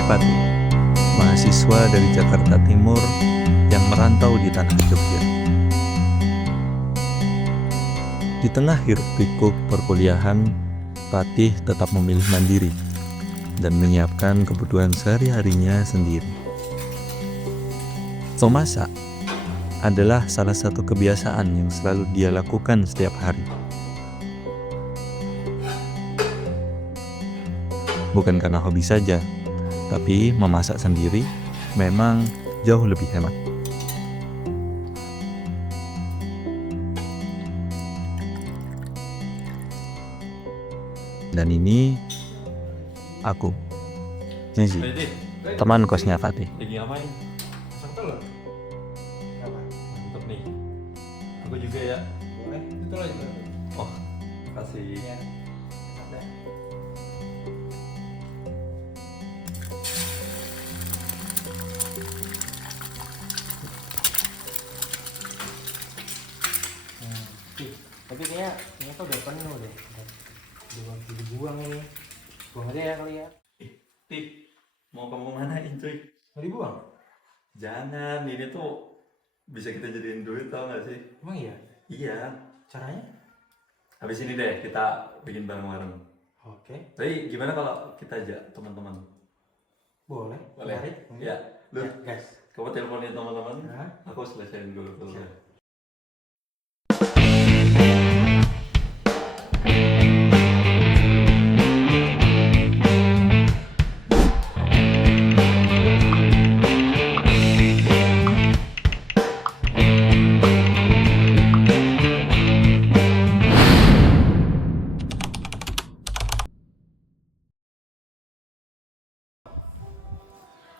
Ini Pati, mahasiswa dari Jakarta Timur yang merantau di tanah Jogja. Di tengah hiruk-pikuk perkuliahan, Patih tetap memilih mandiri dan menyiapkan kebutuhan sehari-harinya sendiri. Memasak adalah salah satu kebiasaan yang selalu dia lakukan setiap hari. Bukan karena hobi saja, tapi memasak sendiri memang jauh lebih hemat. Dan ini aku, Zizi, teman kosnya Fatih. Lagi ngapain? Masak telur? Apa? Mantap nih. Aku juga ya. Boleh? Itu aja juga. Oh, kasih. Iya. Masak dah. Tapi kayaknya tuh udah penuh deh. Dibuang ini. Buang aja ya kali ya. Tih, mau kamu kemanain cuy? Mau dibuang? Jangan, ini tuh bisa kita jadiin duit tau gak sih? Emang iya? Iya. Caranya? Habis ini deh kita bikin bareng-bareng. Oke. Tapi gimana kalau kita ajak teman-teman? Boleh. Boleh? Menarik. Ya. Lu, Ya, guys. kamu teleponin teman-teman. Hah? Aku selesaiin dulu. Siap.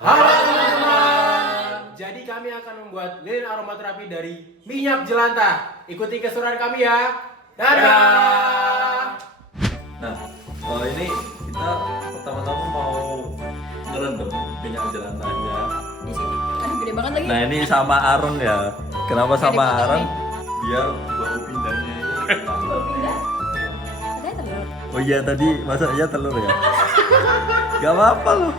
Halo teman-teman, jadi kami akan membuat lilin aromaterapi dari minyak jelantah. Ikuti keseruan kami ya. Dadah. Nah, kalau ini kita pertama-tama mau ngerendam minyak jelantahnya. Di sini. Aduh, gede banget lagi. Nah ini sama Aaron ya. Kenapa sama dipotong Aaron? nih. Biar bau pindangnya itu hilang. Bau pindah. Katanya telur. Oh iya tadi masaknya telur ya? Gak apa-apa loh.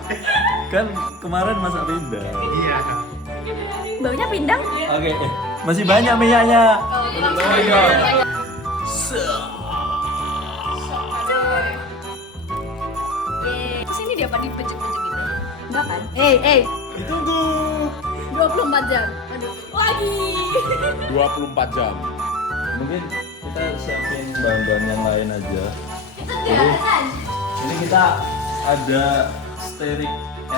Kan kemarin masak pindang. Iya. Baunya pindang. Oke, masih banyak minyaknya. Oh iya. Terus ini dia apa dipecek-pecek gitu? Enggak kan? Ditunggu. 24 jam. Aduh, lagi. 24 jam. Mungkin kita siapin bahan-bahan yang lain aja. Itu dia kan. Ini kita ada stearic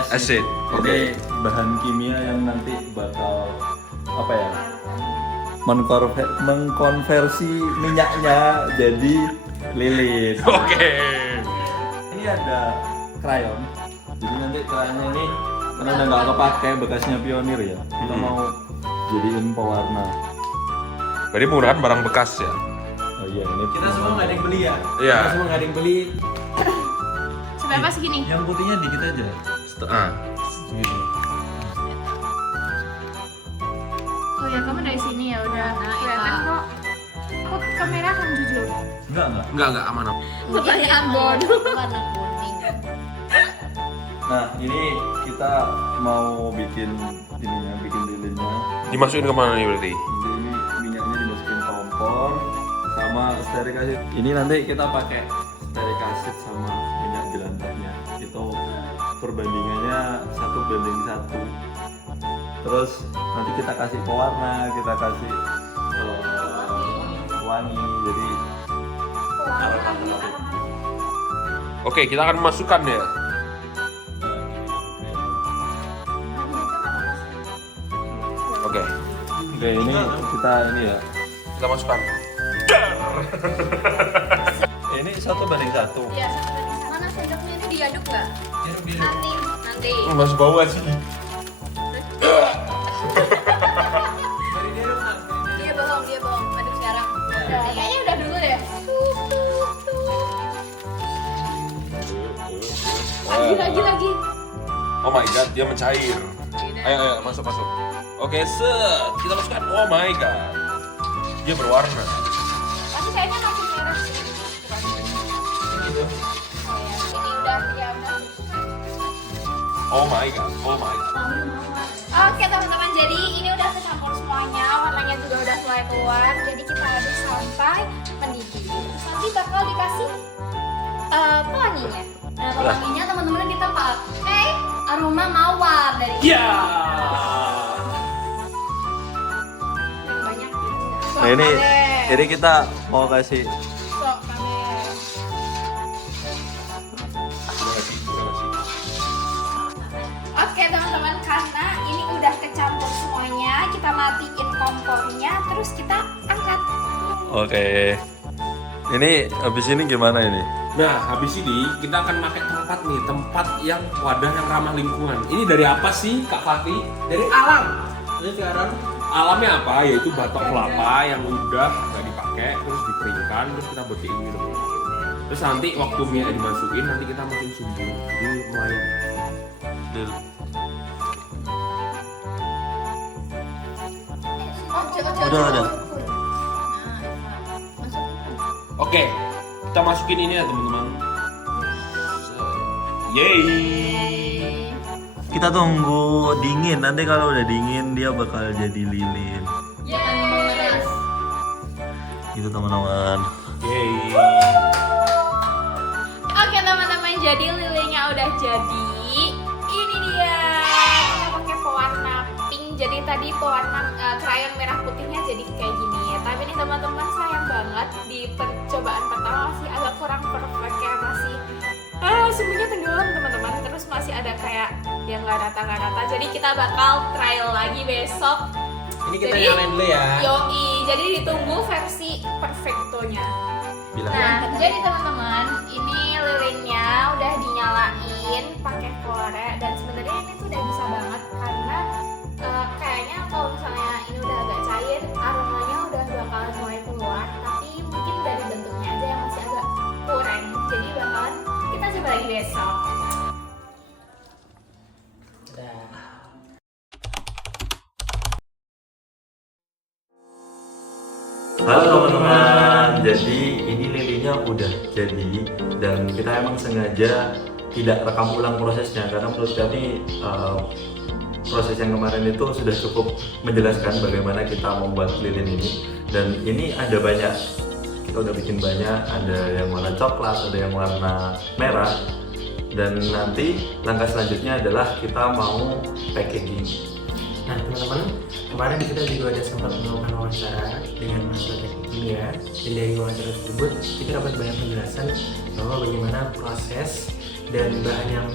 acid. Oke, bahan kimia yang nanti bakal apa ya? Mengkonversi minyaknya jadi lilin. Oke. Ini ada krayon. Jadi nanti krayonnya ini karena udah nggak kepake bekasnya Pionir ya. Kita mau jadiin pewarna. Berarti menggunakan barang bekas ya? Oh iya ini. Kita semua nggak ada yang beli ya. Iya. Kita semua nggak ada yang beli. Seberapa segini? Yang putihnya dikit aja. Setengah. Segitu. Oh ya, kamu dari sini ya udah kelihatan kok. Kok kamera kan jujur? Enggak. Enggak aman. Pertanyaan bodoh. Warna kuning. Nah ini kita mau bikin ininya, bikin lilinnya. Dimasukin kemana nih berarti? Jadi ini minyaknya dimasukin kompor sama stearic acid. Ini nanti kita pakai stearic acid sama minyak jelantahnya. Itu perbandingannya 1:1. Terus nanti kita kasih pewarna, kita kasih wangi. Jadi Oke, kita akan memasukkan ya. Oke, Oke, ini kita ini ya. kita masukkan. Ini 1:1. Iya, mana sendoknya ini diaduk nggak? Nanti. Masih bau aja. Dia bohong. Aduk sekarang. Kayaknya udah dulu deh. Lagi. Oh my god, dia mencair. Ayo, masuk. Oke, set. Kita masukkan. Oh my god. Dia berwarna. Tapi kayaknya masih merah sih. Gitu. Oh ya, ini udah ya udah. Oh my god, oh my god. Oke teman-teman, jadi ini udah kecampur semuanya, warnanya juga udah mulai keluar. Jadi kita aduk sampai mendidih. Terus nanti bakal dikasih pewanginya. Nah, pewanginya teman-teman kita pakai aroma mawar dari Ya. yang banyak. Nah ini kita mau kasih Sok kamer. Oke teman-teman, karena ini udah kecampur semuanya, kita matiin kompornya, terus kita angkat. Oke. Ini habis ini gimana ini? Nah, habis ini kita akan pakai tempat yang wadah yang ramah lingkungan. Ini dari apa sih, Kak Fatih? Dari alam. Jadi sekarang Alamnya apa? Yaitu batok kelapa yang udah nggak dipakai, terus dikeringkan, terus kita bersihin gitu. Terus nanti waktu mie dimasukin, nanti kita masukin sumbu. Jadi mulai. Udah. Oke, kita masukin ini ya teman-teman. Yeay. Kita tunggu dingin. Nanti kalau udah dingin dia bakal jadi lilin. Yes. Gitu teman-teman. Yeay. Oke teman-teman, jadi lilinnya udah jadi. Ini dia. Kita pakai pewarna pink. Jadi tadi pewarna krayon merah putihnya jadi kayak gini. Tapi ini teman-teman sayang banget di percobaan pertama masih agak kurang perfect ya, masih semuanya tenggelam teman-teman. Terus masih ada kayak yang nggak rata. Jadi kita bakal trial lagi besok. ini kita Jadi, nyalain dulu ya. Yoi, jadi ditunggu versi perfectonya. Bilang. Nah, jadi teman-teman, ini lilinnya udah dinyalain pakai korek dan sebenarnya ini tuh udah bisa banget karena kayaknya kalau misalnya ini udah agak cair, aromanya udah bakalan mulai keluar, tapi mungkin dari bentuknya aja yang masih agak kurang. Jadi bakalan kita coba lagi besok. Halo teman-teman, jadi ini lilinnya udah jadi dan kita emang sengaja tidak rekam ulang prosesnya karena menurut kami proses yang kemarin itu sudah cukup menjelaskan bagaimana kita membuat lilin ini. Dan ini ada banyak, kita udah bikin banyak, ada yang warna coklat, ada yang warna merah. Dan nanti langkah selanjutnya adalah kita mau packaging. Nah teman-teman, kemarin kita juga ada sempat melakukan wawancara dengan Mas Teknik Kimia, dan dari wawancara tersebut kita dapat banyak penjelasan bahwa bagaimana proses dan bahan yang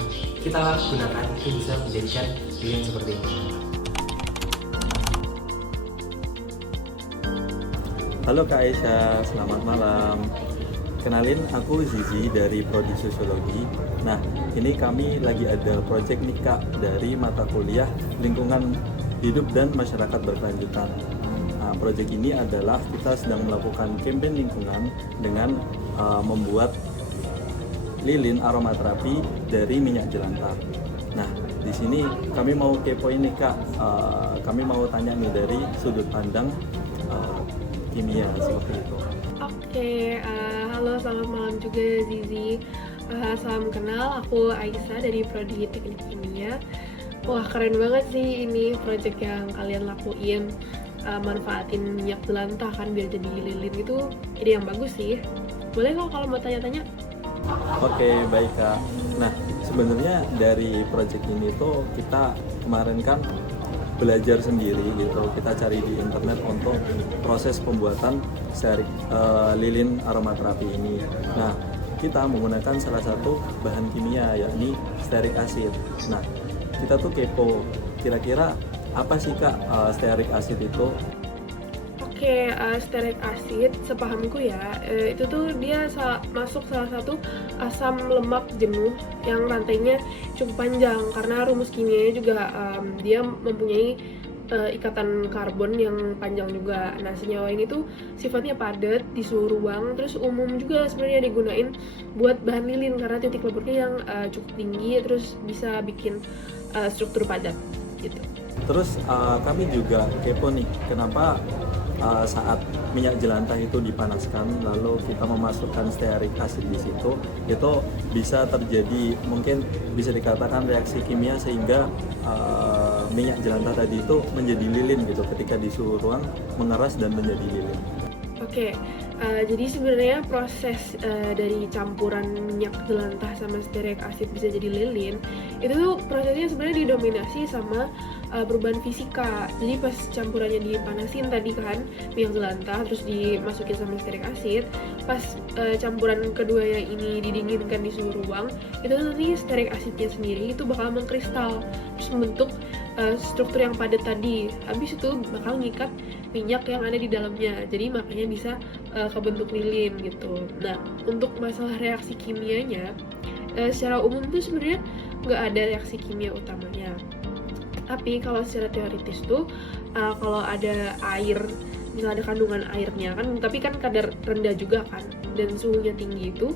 kita gunakan itu bisa menjadikan lilin seperti ini. Halo Kak Aisyah, selamat malam. Kenalin, aku Zizi dari Prodi Sosiologi. Nah, ini kami lagi ada proyek nih Kak dari mata kuliah Lingkungan Hidup dan Masyarakat Berkelanjutan. Nah, proyek ini adalah kita sedang melakukan kampanye lingkungan dengan membuat lilin aromaterapi dari minyak jelantah. Nah, di sini kami mau kepoin nih Kak, kami mau tanya nih dari sudut pandang kimia seperti itu. Oke, halo selamat malam juga Zizi. Salam kenal, aku Aisyah dari Prodi Teknik Kimia. Wah keren banget sih ini project yang kalian lakuin, manfaatin minyak jelantah kan biar jadi lilin, itu ide yang bagus sih. Boleh kok kalau mau tanya-tanya? Oke, baik Kak. Nah, sebenarnya dari proyek ini tuh kita kemarin kan belajar sendiri gitu. Kita cari di internet untuk proses pembuatan lilin aromaterapi ini. Nah, kita menggunakan salah satu bahan kimia yakni stearik acid. Nah, kita tuh kepo, kira-kira apa sih Kak stearik acid itu? Oke, stearik acid sepahamku ya, itu tuh dia masuk salah satu asam lemak jenuh yang rantainya cukup panjang karena rumus kimianya juga dia mempunyai ikatan karbon yang panjang juga. Nah, senyawa ini tuh sifatnya padat di seluruh ruang, terus umum juga sebenarnya digunain buat bahan lilin karena titik leburnya yang cukup tinggi, terus bisa bikin struktur padat gitu. Terus kami juga kepo nih, kenapa saat minyak jelantah itu dipanaskan lalu kita memasukkan stearik acid di situ, itu bisa terjadi, mungkin bisa dikatakan reaksi kimia sehingga minyak jelantah tadi itu menjadi lilin gitu ketika di suhu ruang mengeras dan menjadi lilin. Oke, jadi sebenarnya proses dari campuran minyak jelantah sama stearik acid bisa jadi lilin, itu tuh prosesnya sebenarnya didominasi sama perubahan fisika. Jadi pas campurannya dipanasin tadi kan minyak jelantah, terus dimasukin sama stearik acid, pas campuran kedua yang ini didinginkan di suhu ruang, itu nanti stearik acidnya sendiri itu bakal mengkristal, terus membentuk struktur yang padat tadi. Habis itu bakal ngikat minyak yang ada di dalamnya, jadi makanya bisa kebentuk lilin gitu. Nah, untuk masalah reaksi kimianya, secara umum tuh sebenarnya nggak ada reaksi kimia utamanya. Tapi kalau secara teoritis tuh, kalau ada air, misalnya ada kandungan airnya kan, tapi kan kadar rendah juga kan, dan suhunya tinggi itu,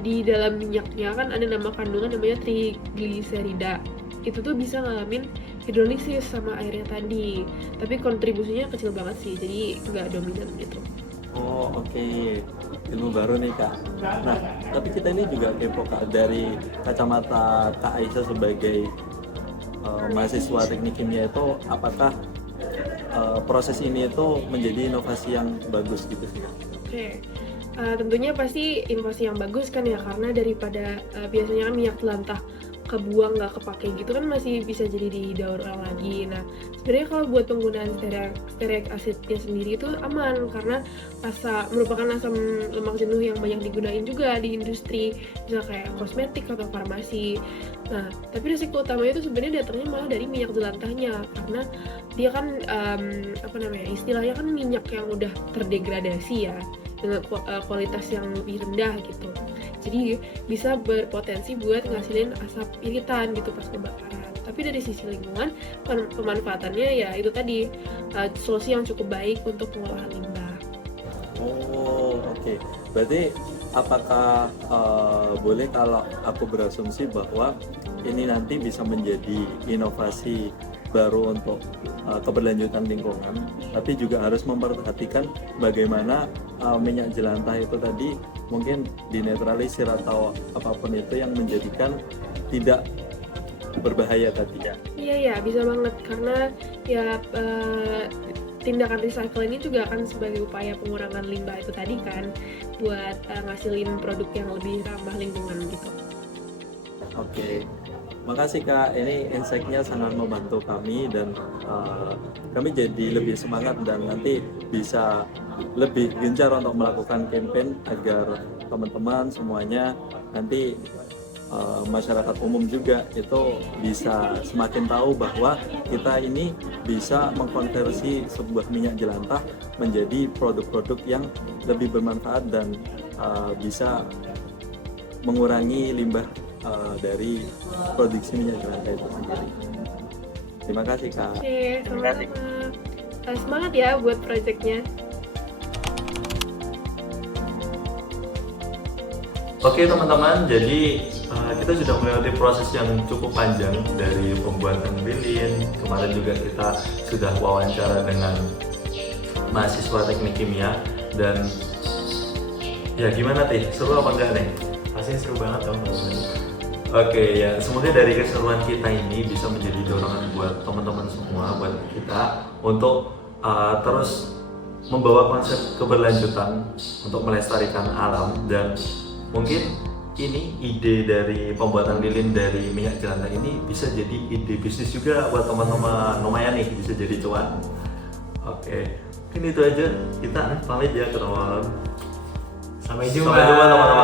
di dalam minyaknya kan ada nama kandungan namanya trigliserida. Itu tuh bisa ngalamin hidrolisis sama airnya tadi, tapi kontribusinya kecil banget sih, jadi nggak dominan gitu. Oh oke, ilmu baru nih Kak. Nah, tapi kita ini juga kepo Kak, dari kacamata Kak Aisyah sebagai mahasiswa teknik kimia itu, apakah proses ini itu menjadi inovasi yang bagus gitu sih Kak? Oke. Tentunya pasti inovasi yang bagus kan ya, karena daripada biasanya kan minyak jelantah kebuang nggak kepake gitu kan, masih bisa jadi didaur ulang lagi. Nah, sebenarnya kalau buat penggunaan stearik acidnya sendiri itu aman, karena merupakan asam lemak jenuh yang banyak digunain juga di industri, misalnya kayak kosmetik atau farmasi. Nah, tapi risiko utamanya itu sebenarnya datangnya malah dari minyak jelantahnya, karena dia kan istilahnya kan minyak yang udah terdegradasi ya, dengan kualitas yang lebih rendah gitu. Jadi bisa berpotensi buat ngasilin asap iritan gitu pas kebakaran. Tapi dari sisi lingkungan, pemanfaatannya ya itu tadi, solusi yang cukup baik untuk pengolahan limbah. Oh oke. Berarti apakah boleh kalau aku berasumsi bahwa ini nanti bisa menjadi inovasi baru untuk keberlanjutan lingkungan, tapi juga harus memperhatikan bagaimana minyak jelantah itu tadi mungkin dinetralisir atau apapun itu yang menjadikan tidak berbahaya tadi ya? Iya, bisa banget, karena ya tindakan recycle ini juga akan sebagai upaya pengurangan limbah itu tadi kan, buat ngasilin produk yang lebih ramah lingkungan gitu. Oke. Makasih Kak, ini insight-nya sangat membantu kami, dan kami jadi lebih semangat dan nanti bisa lebih gencar untuk melakukan campaign agar teman-teman semuanya nanti masyarakat umum juga itu bisa semakin tahu bahwa kita ini bisa mengkonversi sebuah minyak jelantah menjadi produk-produk yang lebih bermanfaat dan bisa mengurangi limbah dari produksi minyak jelantah itu sendiri. Terima kasih Kak. Oke, sama-sama. Semangat ya buat proyeknya. Oke teman-teman, jadi kita sudah melewati proses yang cukup panjang dari pembuatan lilin. Kemarin juga kita sudah wawancara dengan mahasiswa teknik kimia, dan ya gimana Tih? Seru apa enggak nih? Pasti seru banget dong teman-teman. Oke ya, semoga dari keseruan kita ini bisa menjadi dorongan buat teman-teman semua, buat kita untuk terus membawa konsep keberlanjutan untuk melestarikan alam. Dan mungkin ini ide dari pembuatan lilin dari minyak jelantah ini bisa jadi ide bisnis juga buat teman-teman, lumayan nih, bisa jadi cuan. Oke, mungkin itu aja, kita pamit ya teman-teman. Sampai jumpa. Sampai jumpa teman-teman.